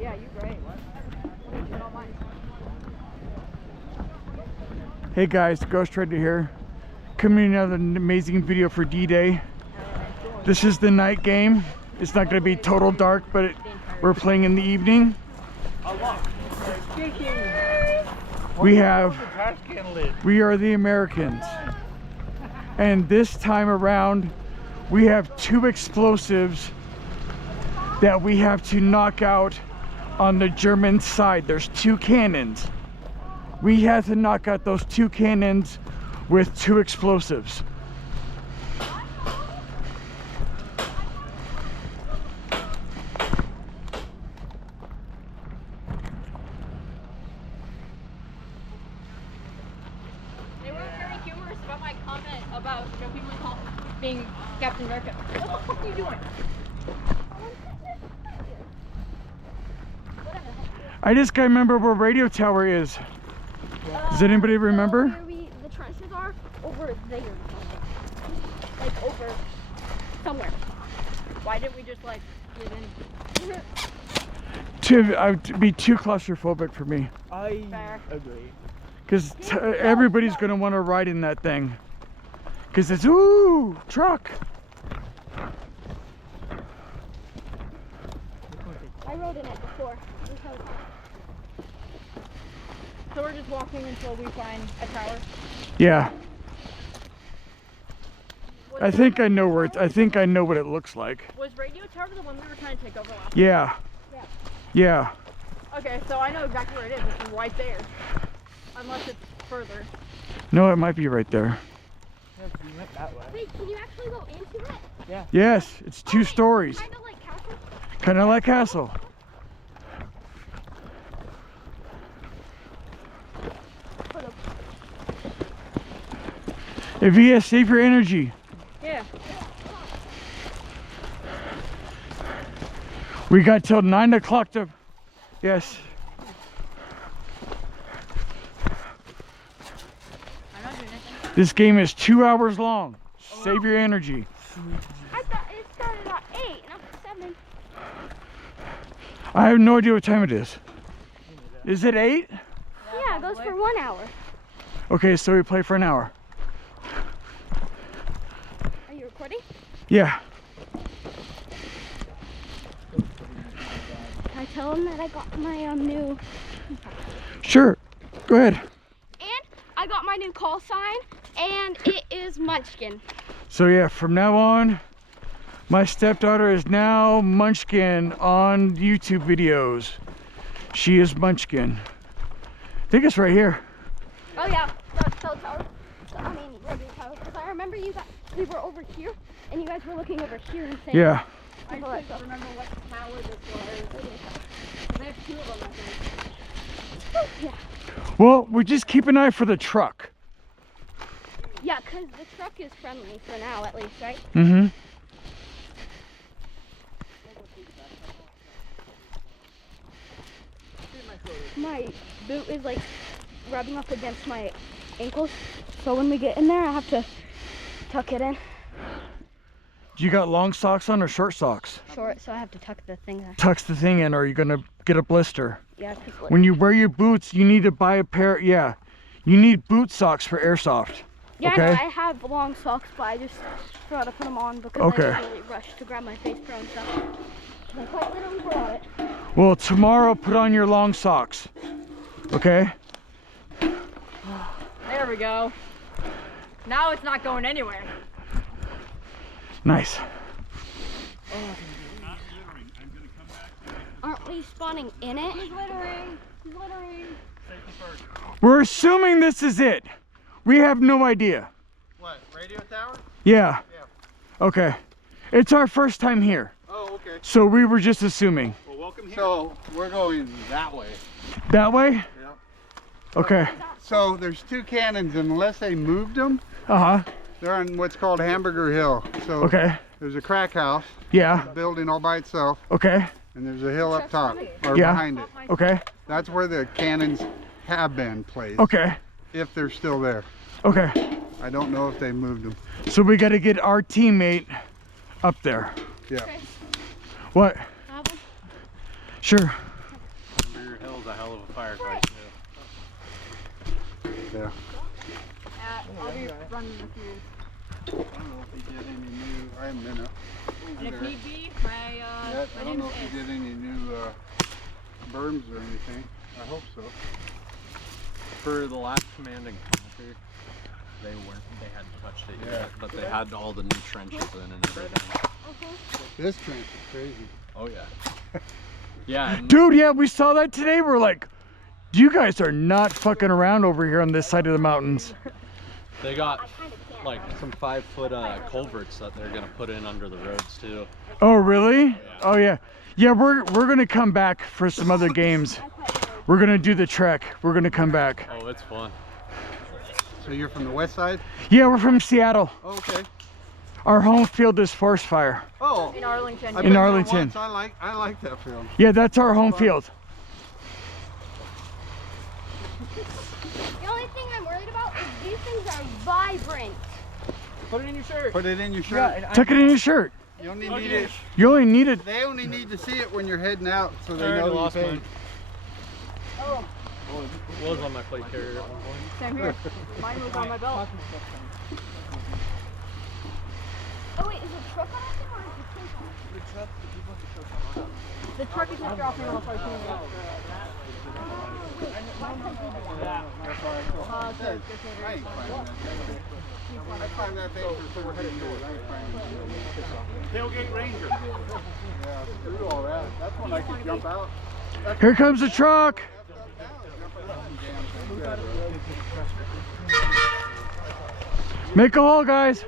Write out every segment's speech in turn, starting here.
yeah, you're right. Hey guys, Ghost Rider here. Coming in another amazing video for D-Day. This is the night game. It's not going to be total dark, but we're playing in the evening. We are the Americans. And this time around, we have 2 explosives that we have to knock out on the German side. There's 2 cannons. We had to knock out those 2 cannons with 2 explosives. They weren't very humorous about my comment about people being Captain America. What the fuck are you doing? I just gotta remember where Radio Tower is. Does anybody remember? Where the trenches are? Over there. Like over somewhere. Why didn't we just like get in? I'd be too claustrophobic for me. I Fair. agree. Because everybody's gonna want to ride in that thing. Because it's, ooh, truck. I rode in it before. So we're just walking until we find a tower. Yeah. I think I know where I think I know what it looks like. Was Radio Tower the one we were trying to take over last? Yeah. Yeah. Okay, so I know exactly where it is. It's right there. Unless it's further. No, it might be right there. Yes, we went that way. Wait, can you actually go into it? Yeah. Yes, it's 2 stories. Kind of like Castle? Kind of like Castle. Evia, save your energy. Yeah. We got till 9 o'clock to, yes. I'm not doing anything. This game is 2 hours long. Save your energy. I thought it started at 8 and I'm 7. I have no idea what time it is. Is it 8? Yeah, it goes for 1 hour. Okay, so we play for an hour. Are you recording? Yeah. Can I tell them that I got my new... Sure. Go ahead. And I got my new call sign, and it is Munchkin. So yeah, from now on, my stepdaughter is now Munchkin on YouTube videos. She is Munchkin. I think it's right here. Oh yeah, the cell tower. I mean, radio tower. Because I remember you guys, we were over here, and you guys were looking over here and saying... Yeah. I just don't remember what tower this was. They have 2 of them, I think. Oh, yeah. Well, we just keep an eye for the truck. Yeah, because the truck is friendly for now, at least, right? Mm-hmm. My boot is like rubbing up against my ankles, so when we get in there, I have to tuck it in. You got long socks on or short socks? Short, so I have to tuck the thing in. Tucks the thing in or are you gonna get a blister? Yeah, because When you wear your boots, you need to buy a pair, yeah. You need boot socks for airsoft. yeah, okay? no, I have long socks, but I just forgot to put them on because Okay. I really rushed to grab my face pro and stuff. I quite literally forgot it. Well, tomorrow put on your long socks. Okay? There we go. Now it's not going anywhere. Nice. Aren't we spawning in it? He's littering. He's littering. We're assuming this is it. We have no idea. What, radio tower? Yeah. Yeah. Okay. It's our first time here. Oh, okay. So we were just assuming. Well, welcome here. So, we're going that way. That way? Yeah. Okay. So, there's 2 cannons, and unless they moved them, Uh-huh. they're on what's called Hamburger Hill. So, Okay. there's a crack house, Yeah. building all by itself, Okay. and there's a hill up top, or Yeah. behind it. Okay. That's where the cannons have been placed, Okay. if they're still there. Okay. I don't know if they moved them. So we got to get our teammate up there. Yeah. Okay. What? Have 'em? Sure. firefight too. Yeah. I'll be running the fuse. I don't know if he did any new. I haven't been up And over if there. need be, Yeah, my I don't name's know if he Ed. did any new berms or anything. I hope so. For the last command and conquer, they hadn't touched it yet, but they had all the new trenches in and everything. This trench is crazy. Oh yeah. Yeah. And Dude, yeah, we saw that today. We're like, you guys are not fucking around over here on this side of the mountains. they got like some 5-foot culverts that they're gonna put in under the roads too. Oh, really? Oh, yeah. Yeah, we're gonna come back for some other games. We're gonna do the trek. We're gonna come back. Oh, it's fun. So you're from the west side? Yeah, we're from Seattle. Oh, okay. Our home field is Forest Fire. Oh, In Arlington. I've In been there Arlington. once. I like that film. Yeah, that's our home field. The only thing I'm worried about is these things are vibrant. Put it in your shirt. Put it in your shirt. Yeah, and Tuck it in your shirt. You only need it. You only need it. They only need to see it when you're heading out, so they I already know you lost paid. mine. Oh, It was on my plate carrier at one point. same here. Mine was on my belt. Oh wait, is the truck on it or is the tank on it? The truck is just dropping off our team. That's why I told Good, I ain't finding that thing. I find that thing for 14 years. I ain't finding it. Tailgate Ranger. Yeah, screw all that. That's when I could jump out. Here comes the truck. Make a hole, guys.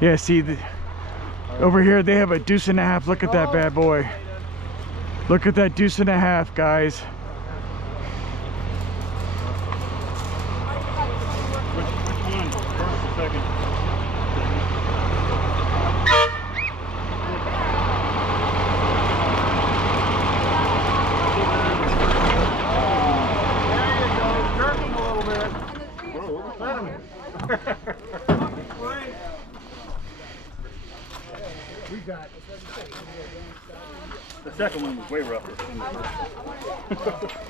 Yeah, see, over here they have a 1.5 deuce. Look at that bad boy. Look at that 1.5 deuce, guys. The second one was way rougher.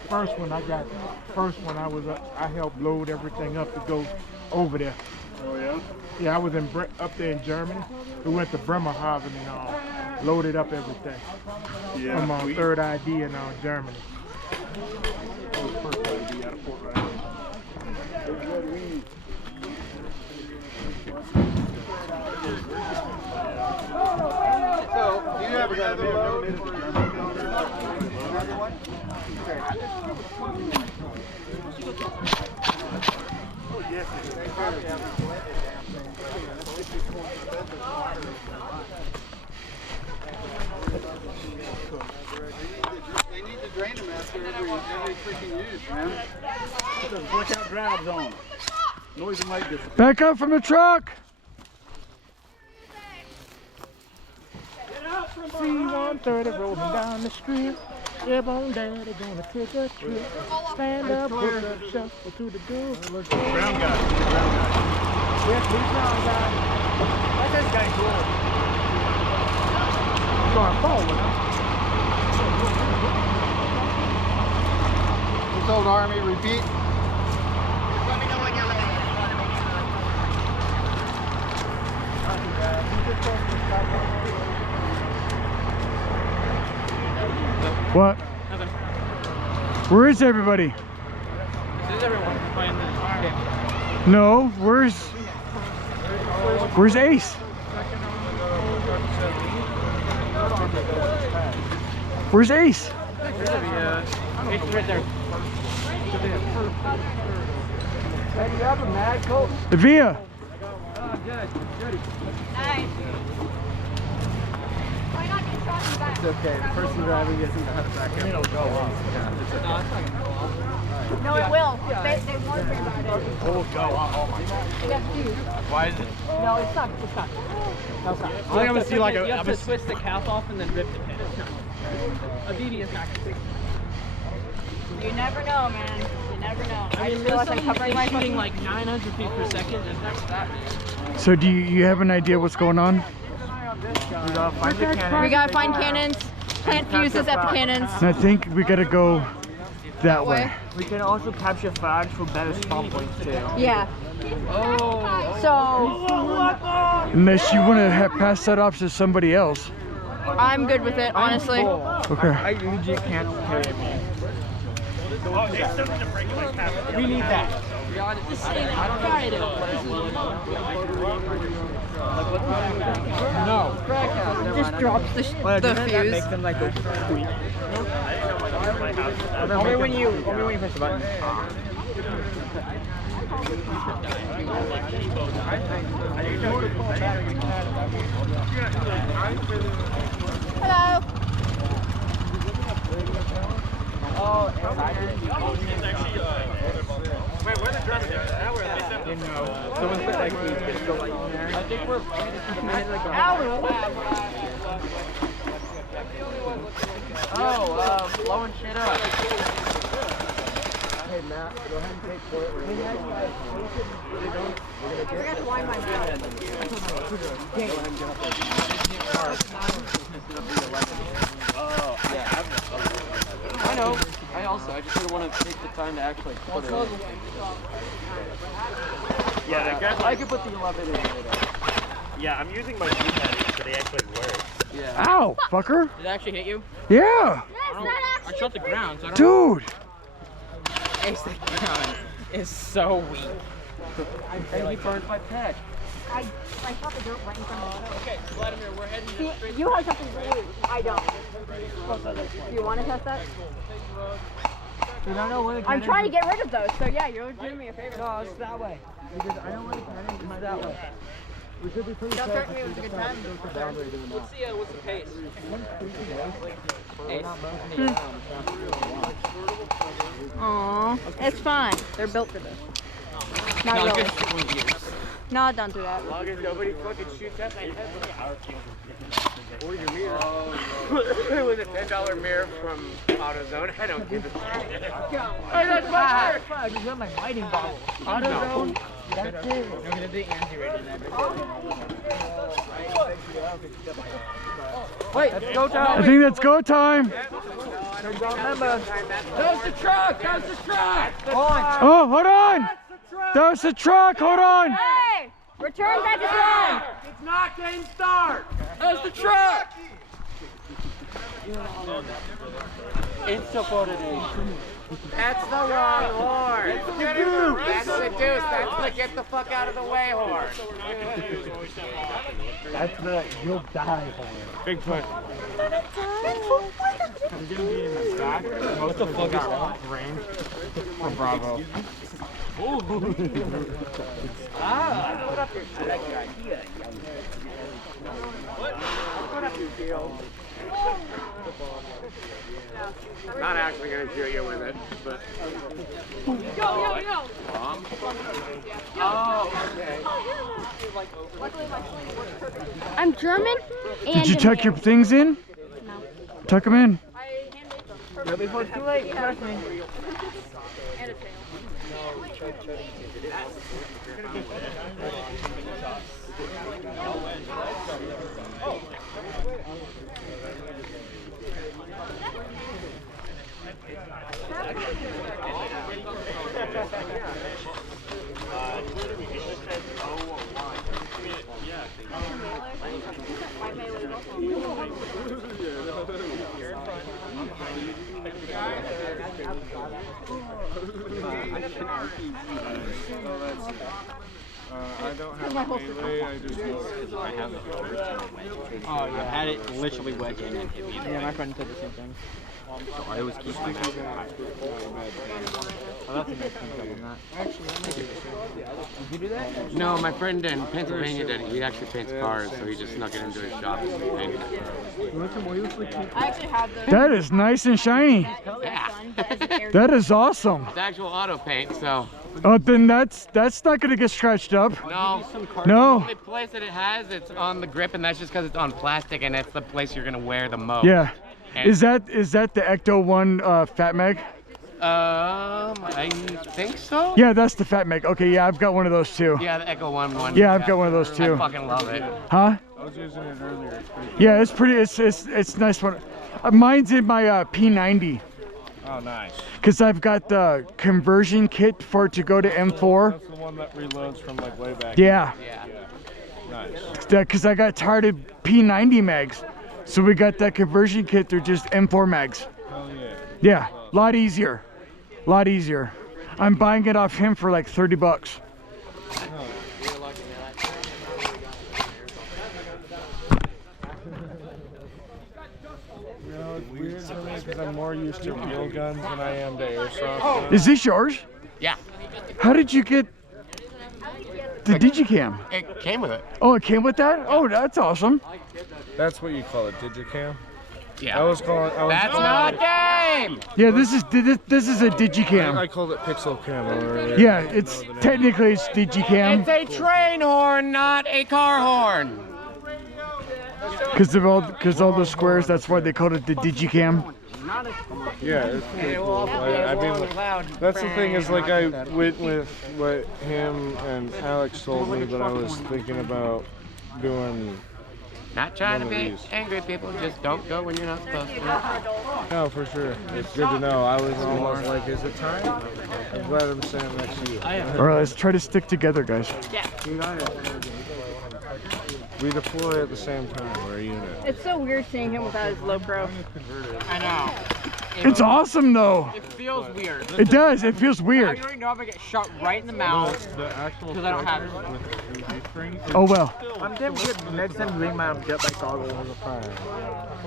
First one I was I helped load everything up to go over there. Oh yeah? Yeah, I was up there in Germany. We went to Bremerhaven and loaded up everything. Yeah. From sweet. Third ID in Germany. That was the first ID out of Fort Riley. So, do you have another load for another one? They need to drain them after every freaking use, man. Put those blackout drives on. Noise and light discipline. Back up from the truck. C-130 rolling down the street. Airborne daddy gonna take a trip. Stand up, put up, shuffle to the door. Brown guy. Yes, he's brown guy. That's this guy cool. Going forward, huh? This old army, repeat. What? Where is everybody? This is everyone playing this game. No, where's Ace? Where's Ace? It's right there. Hey, you have a mag coat? Via. Nice. Why not get shot in the back? It's okay. The person driving isn't going to back up. It'll go off. Yeah, it's okay. No, it will. They warned me about it. It'll go off. Oh my God. Yes, dude. Why is it? No, it's not. It's not. No, it's not. I think I'm going to see like a... You have to twist the cap off and then rip the pin. A BB is not going to fix it. You never know, man. You never know. I mean, just feel like I'm this covering my thing is shooting fucking... like 900 feet per second, and that's that. So do you have an idea what's going on? We gotta find the cannon. We gotta find cannons. Plant fuses at the cannons. And I think we gotta go that way. We can also capture flags for better spawn points too. Yeah. Oh. So Unless you want to pass that off to somebody else. I'm good with it, honestly. Okay. I usually can't carry it, man. We need that. No. Just drops the fuse. Make them like go squeak. Only when you push the button. Hello. Oh, wait, where the drums at? You know, someone put like these go like in there. I think we're blowing shit up. Hey Matt, go ahead and take for it. I forgot to wind my belt. Oh, yeah. I know. I just didn't want to take the time to actually put it in. Yeah, I could put the 11 in later. yeah, I'm using my D-pads so they actually work. Yeah. Ow, fucker. Did it actually hit you? Yeah. I shot the ground, so I don't Dude. Ace, the ground is so weak. And he burned my pet. I shot the dirt right in front of me. Okay, Vladimir, we're heading See, you have something to use. I don't. Do you want to test that? I don't know where the I'm trying to get rid of those, so yeah, you're doing me a favor. No, it's that way. Because I know where the cannon is that way. We should be pretty Don't threaten me with a good time. Let's see, what's the pace? Aww, it's fine. They're built for this. Not No, really. just 20 years. No, don't do that. As long as nobody fucking shoots at my head. Or your mirror. It was a $10 mirror from AutoZone. I don't give a shit. Hey, that's my first flag. I just got my fighting bottle. AutoZone. That's it. You're gonna be anti-rated Wait, let's go time. I think that's go time. Remember. That's the truck. That's the truck. Oh, hold on. That was the truck. Hold on. Hey! Return back to land! It's not game start. That's the truck. That's the wrong horn. That's the deuce. That's the get the fuck out of the way horn. That's the you'll die horn. Bigfoot. He's gonna be in the back. Most of the got range from Bravo. Not actually gonna shoot you with it, but. Yo! Oh, okay. I'm German and Did you tuck your things in? No. Tuck them in. No, before it's too late. Trust me. And a tail. I don't have melee, I just I have it. Oh, yeah. I had it literally wedged in and hit me. Yeah, my friend said the same thing. So I always keep my backpack. Oh, that's a nice thing on that. Did you do that? No, my friend in Pennsylvania did it. He actually paints cars, so he just snuck it into his shop and painted it. I actually have those. That is nice and shiny. Yeah. That is awesome. It's actual auto paint, so Oh, then that's not gonna get scratched up. no. No. The only place that it has, it's on the grip, and that's just because it's on plastic, and that's the place you're gonna wear the most. Yeah. And- Is that the Ecto One Fat Mag? I think so. Yeah, that's the Fat Mag. Okay, yeah, I've got one of those too. Yeah, the Echo One. Yeah, I've got one of those too. I fucking love it. Huh? I was using it earlier. It's pretty good. Yeah, it's pretty. It's nice one. Mine's in my P90. Oh, nice. Because I've got the conversion kit for it to go to M4. That's the one that reloads from like way back. Yeah. Nice. Because I got tired of P90 mags. So we got that conversion kit. They're just M4 mags. Hell yeah. Yeah, a lot easier. A lot easier. I'm buying it off him for like 30 bucks. You know, it's weird for me because I'm more used to real guns than I am to airsoft guns. Is this yours? Yeah. How did you get the Digicam? It came with it. Oh, it came with that? Oh, that's awesome. That's what you call it, Digicam? Yeah. I was calling. That's not a game! Yeah, this is a Digicam. I called it Pixel Cam earlier. Yeah, it's technically it's Digicam It's a train horn, not a car horn. because all those squares. That's why they called it the Digicam. Yeah, it's pretty cool. I mean, that's the thing is like I went with what him and Alex told me, but I was thinking about doing. Not trying to One of be these. angry, people. Just don't go when you're not supposed to. No, for sure. It's good to know. I was almost like, is it time? I'm glad I'm standing next to you. All right, let's try to stick together, guys. We deploy at the same time. We're a unit. It's so weird seeing him without his low pro. I know. It's awesome though. It feels weird. It does. It feels I weird. already know I'm gonna get shot right in the mouth because I don't have it. Oh well. I'm damn good. Next time bring my jet bike goggles.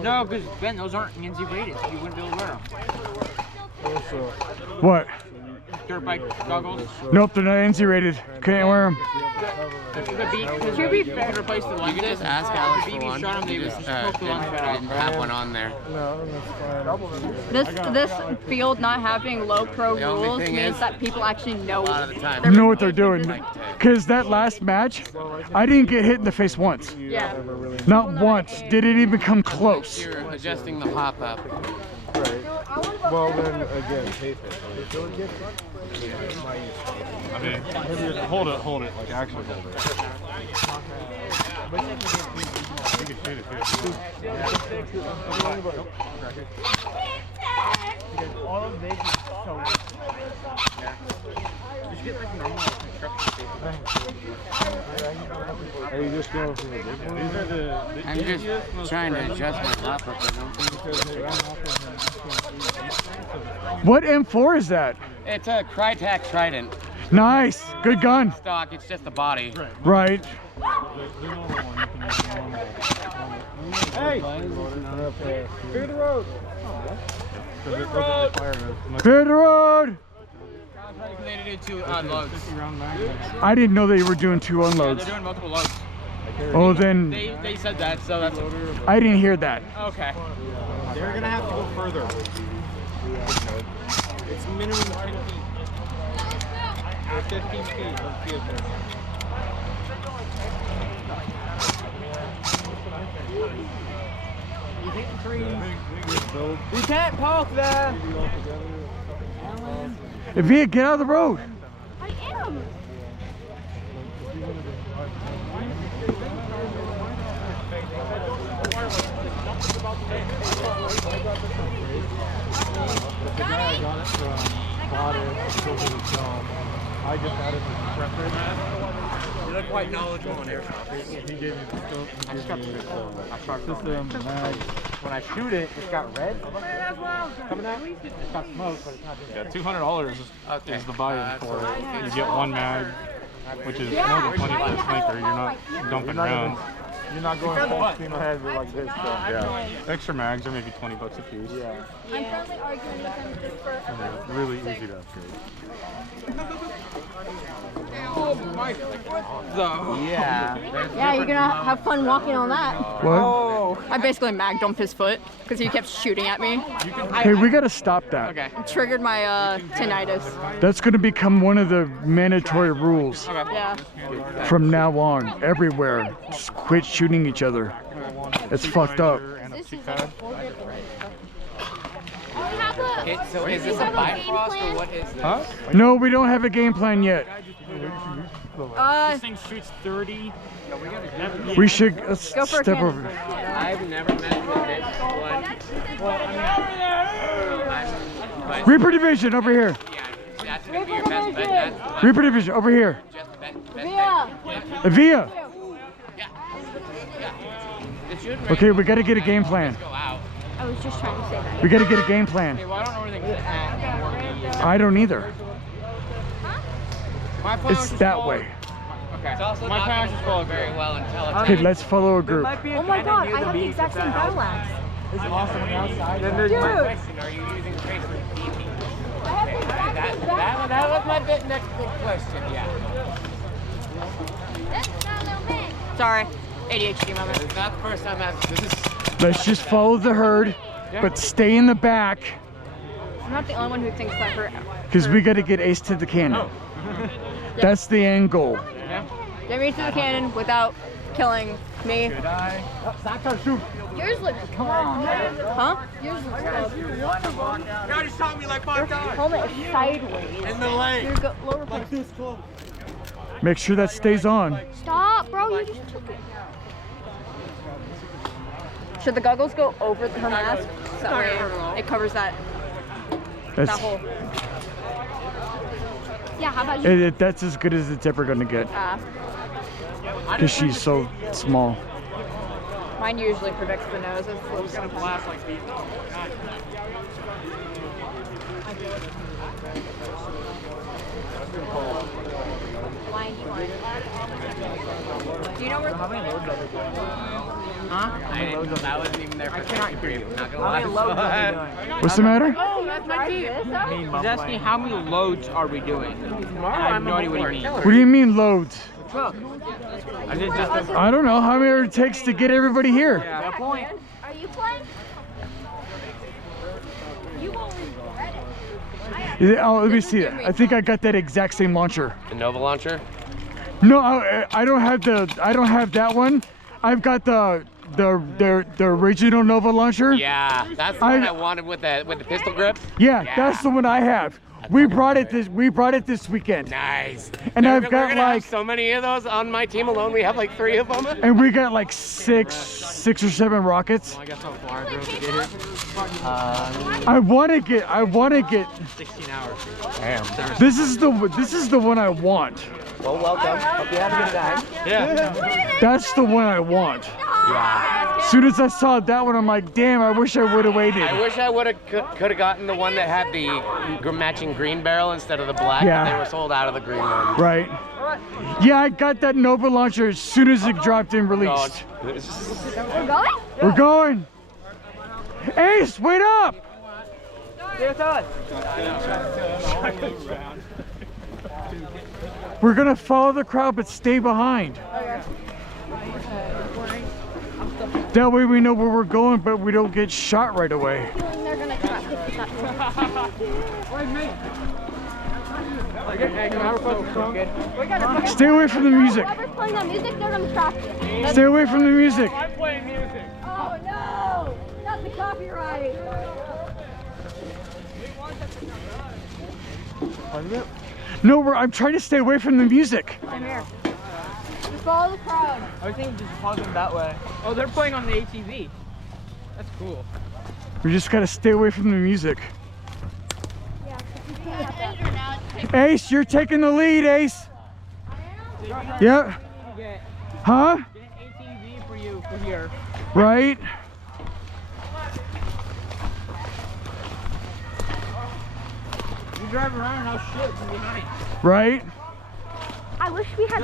No, because Ben, those aren't NC rated, so you wouldn't be able to wear them. What? Dirt bike goggles. Nope, they're not NC rated. Can't wear them. To be fair, you replace the You lenses. can just ask Alex The for BB one. shot 'em, they You just just poke the lens right out. didn't have one on there. No, that's fine. This field not having low pro The only rules thing means is, that people actually know. A lot of the time. You know what they're doing. Because that last match, I didn't get hit in the face once. Yeah. Not once. Did it even come close? You're adjusting the pop-up. Right. Well, then again, tape it. I mean, maybe hold it, like actually hold it. You can shoot it too. Are you just going from the big one? These are the I'm just trying to adjust my pop-up. I don't think. What M4 is that? It's a Crytek Trident. Nice. Good gun. Stock, it's just the body. Right. Hey! Clear the road! Clear the road. They did 2 unloads. I didn't know they were doing 2 unloads. They're doing multiple loads. Oh, then They said that, so that's I didn't hear that. okay. They're gonna have to go further. It's minimum 10 feet. Or 15 feet of vehicle. You can't park there. Evia, get out of the road. I am. The guy I got it from bought it, built it himself. I just added the compressor. You're quite knowledgeable in airsoft. He gave me the scope, he gave me the system, mag. When I shoot it, it's got red coming out. It's got smoke, but it's not doing Yeah, $200 is the buy-in for it. You get 1 mag, which is more than 20 for a slinker. You're not dumping rounds. You're not going full steam ahead with like this stuff. Yeah. Extra mags are maybe 20 bucks a piece. Yeah. I'm currently arguing with them just for Yeah, really easy to upgrade. Yeah. Yeah, you're gonna have fun walking on that. What? I basically mag dumped his foot because he kept shooting at me. Hey, we gotta stop that. Okay. It triggered my tinnitus. That's gonna become one of the mandatory rules Yeah. from now on. Everywhere, just quit shooting each other. It's fucked up. And a cheek pad. So is this a Bifrost or what is this? No, we don't have a game plan yet. This thing shoots 30. We should Go for a step cannon. over. I've never met with this one. Reaper Division over here. Yeah, that's gonna be your best bet. That's Reaper Division over here. just best Via. Avia. It should Okay, we got to get a game plan. go out. I was just trying to say that. We got to get a game plan. Well, I don't know anything at I don't either. My plan It's was just that follow- way. Okay. It's also My not plan gonna was just work follow very group. well intelligent. Okay, let's follow a group. Oh my god, I have the exact same battle axe. Then there's my Question, are you using tracer DP? That was my next big question, yeah. Sorry. ADHD moment. It's not the first time I've this. Let's just follow the herd, but stay in the back I'm not the only one who thinks sniper. because we got to get Ace to the cannon. That's the end goal. Get me to the cannon without killing me. Yours looks calm. Huh? Yours looks calm. God, just shot me like 5 times. Helmet is sideways. In the leg. Your lower part. Make sure that stays on. Stop, bro. You just took it. Should the goggles go over her mask? So that way it covers that That's hole. Yeah, how about you? that's as good as it's ever gonna get because she's so small. Mine usually predicts the nose. It's a little sometimes. Do you know where? I didn't know that wasn't even there for the brief. Not gonna lie. What's the matter? Oh, that's my team. He's asking how many loads are we doing? I have no idea what he means. What do you mean loads? Truck. I did just I don't know how many it takes to get everybody here. a point. Are you playing? You won't regret it. Oh, let me see it. I think I got that exact same launcher. The Nova launcher? No, I don't have that one. I've got the original Nova launcher. Yeah, that's the one I wanted with the pistol grip. Yeah, that's the one I have. We brought it this weekend. Nice. And We're I've got gonna have like, so many of those on my team alone. We have like 3 of them. and we got like six or 7 rockets. I guess how far I drove to get here. I want to get 16 hours. Damn. this is the one I want. Well, welcome. Hope you have a good time. Yeah. That's the one I want. Yeah. As soon as I saw that one, I'm like, damn, I wish I would have waited. I wish I could have gotten the one that had the matching green barrel instead of the black. Yeah. They were sold out of the green one. Right. Yeah, I got that Nova launcher as soon as it dropped and released. We're going? We're going. Ace, wait up! We're gonna follow the crowd, but stay behind. That way we know where we're going, but we don't get shot right away. They're gonna come out. Stay away from the music. Whoever's playing that music, they're gonna trap you. Stay away from the music. Oh no! Not the copyright. No, I'm trying to stay away from the music. Same here. Just follow the crowd. I was thinking just follow them that way. Oh, they're playing on the ATV. That's cool. We just gotta stay away from the music. Ace, you're taking the lead, Ace. Yep. Huh? Get an ATV for you for here. Right? You drive around and I'll shoot from behind. Right? I wish we had.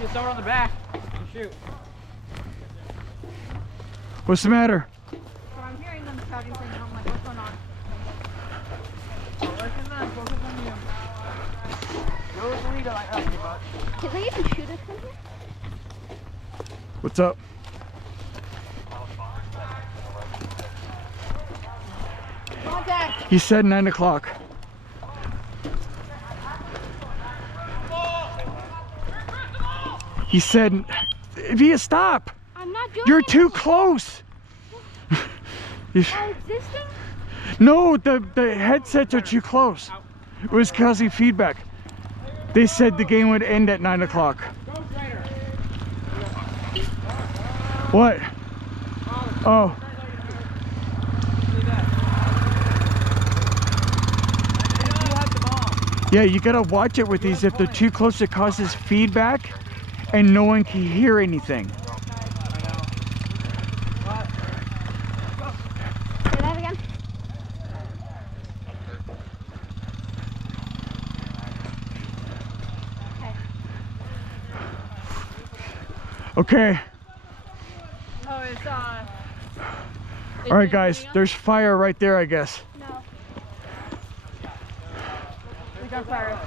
You start on the back and shoot. What's the matter? But I'm hearing them shouting things and I'm like, what's going on? Can they even shoot us from here? What's up? Contact! He said 9 o'clock. He said, Via, stop! I'm not doing You're it. too close! Are existing? No, the headsets are too close. It was causing feedback. They said the game would end at 9 o'clock. What? Oh. Yeah, you gotta watch it with these. If they're too close, it causes feedback and no one can hear anything. Say that again. Okay. Oh, it's All right, guys. There's fire right there, I guess. No. We got fire.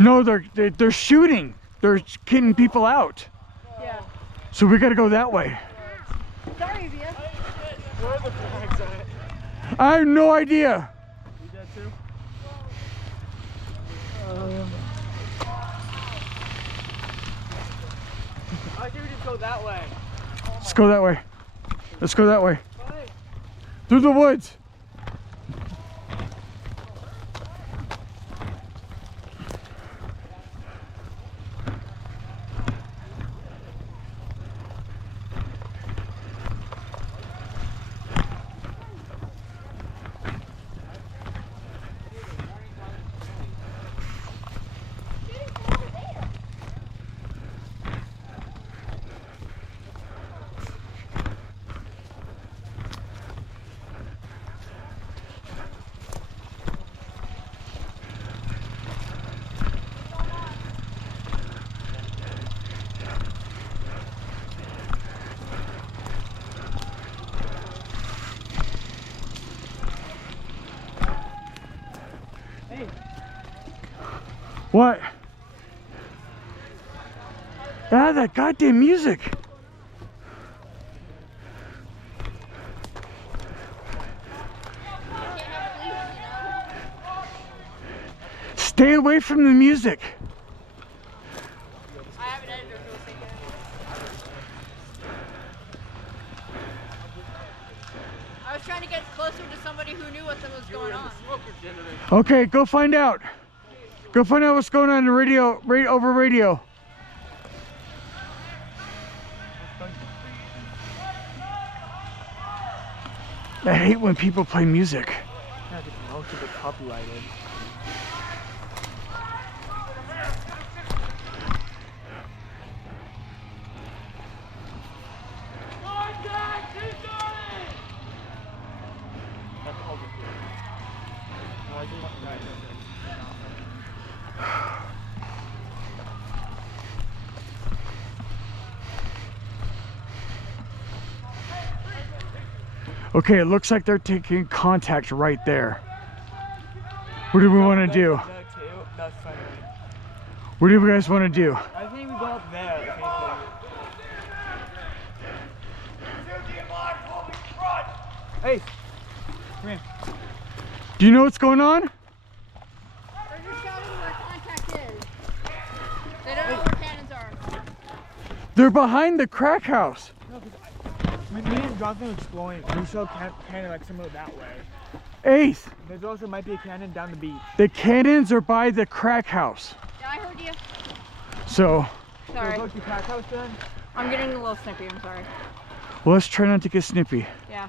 No, they're shooting. They're getting people out. Yeah. So we gotta go that way. Sorry, Via. Where are the flags at? I have no idea. You dead too? I think we just go that way. Let's go that way. Let's go that way. Through the woods. What? Ah, that goddamn music. Stay away from the music. I have an editor who will take it. I was trying to get closer to somebody who knew what was going on. Okay, go find out. Go find out what's going on in the radio, over radio. I hate when people play music. Yeah, because most of it copyrighted. Okay, it looks like they're taking contact right there. What do we want to do? What do you guys want to do? I think we go up there. If anything. Hey, come here. Do you know what's going on? They're just shouting where contact is. They don't know where cannons are. They're behind the crack house. Me and Jonathan was exploring. We saw a cannon like similar that way. Eighth. There's also might be a cannon down the beach. The cannons are by the crack house. Yeah, I heard you. So, Sorry. Go to the crack house then? I'm getting a little snippy, I'm sorry. well, let's try not to get snippy. Yeah.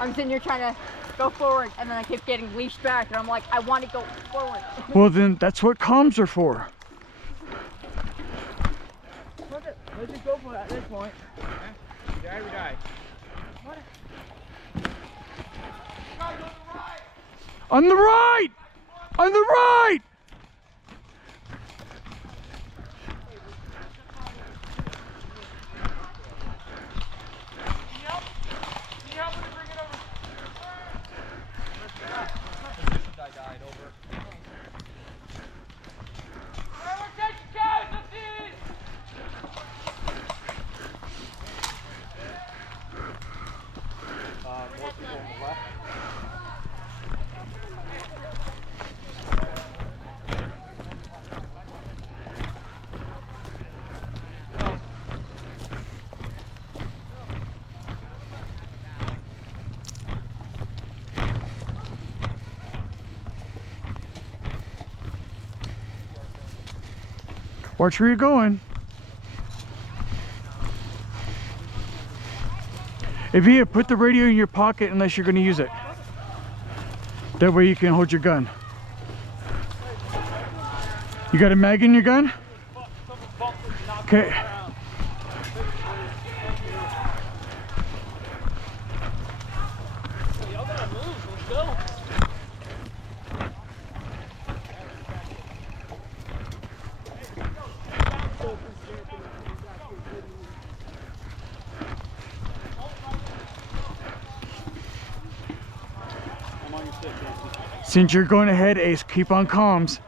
I'm sitting here trying to go forward, and then I keep getting leashed back, and I'm like, I want to go forward. Well, then that's what comms are for. Let's just go for it at this point. We die, we die. What? On the right! On the right! More people on the left. Watch where you're going. If you put the radio in your pocket unless you're going to use it. That way you can hold your gun. You got a mag in your gun? Okay. Since you're going ahead, Ace, keep on comms.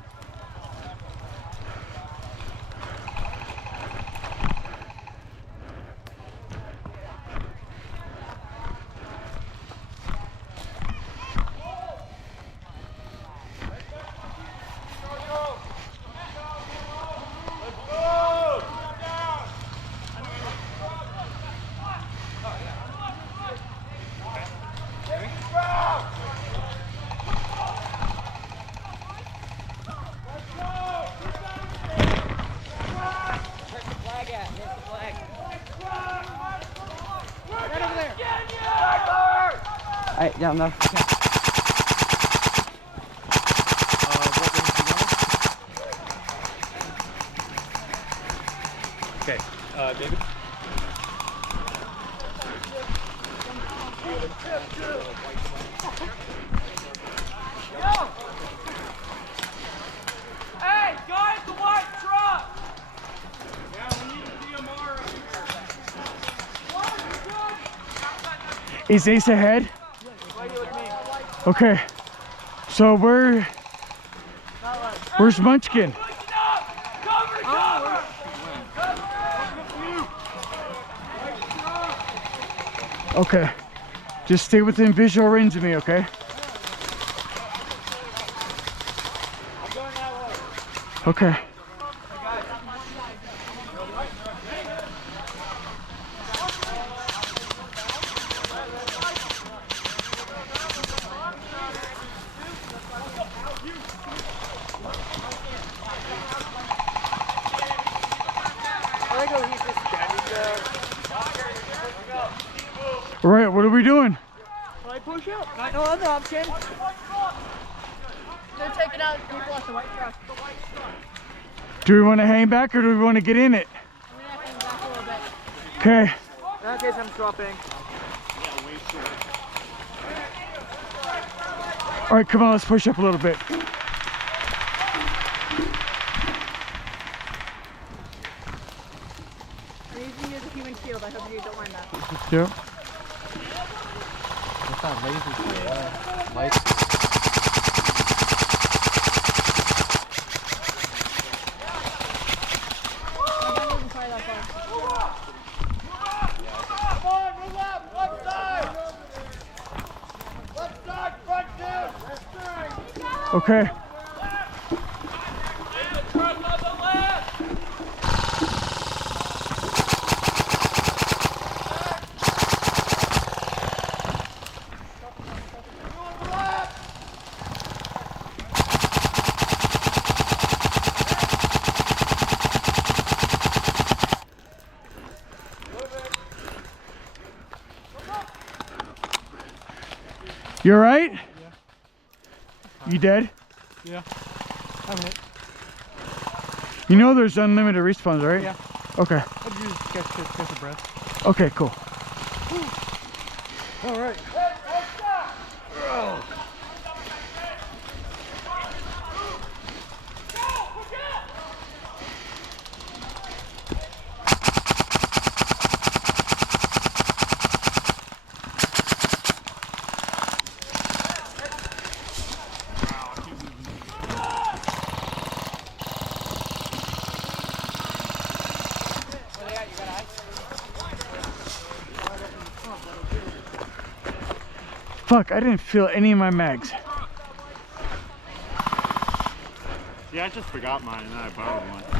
Alright, yeah, no. Okay, David? Hey, guys, the white truck! Yeah, we need a DMR up here. Is Ace ahead? Okay. So where's Munchkin? Okay. Just stay within visual range of me, okay? Okay. All right, what are we doing? I push up. Got no other option. They're taking out people off the white truck. Do we want to hang back or do we want to get in it? I'm gonna hang back a little bit. Okay. In that case, I'm dropping. All right, come on, let's push up a little bit. I'm using you as a human shield. I hope you don't mind that. Yeah. It's not lazy. Lights. Okay. You all right? Yeah. You dead? Yeah. I'm hit. You know there's unlimited respawns, right? Yeah. Okay. I'd just catch a breath. Okay, cool. All right. Fuck, I didn't feel any of my mags. Yeah, I just forgot mine and then I borrowed one.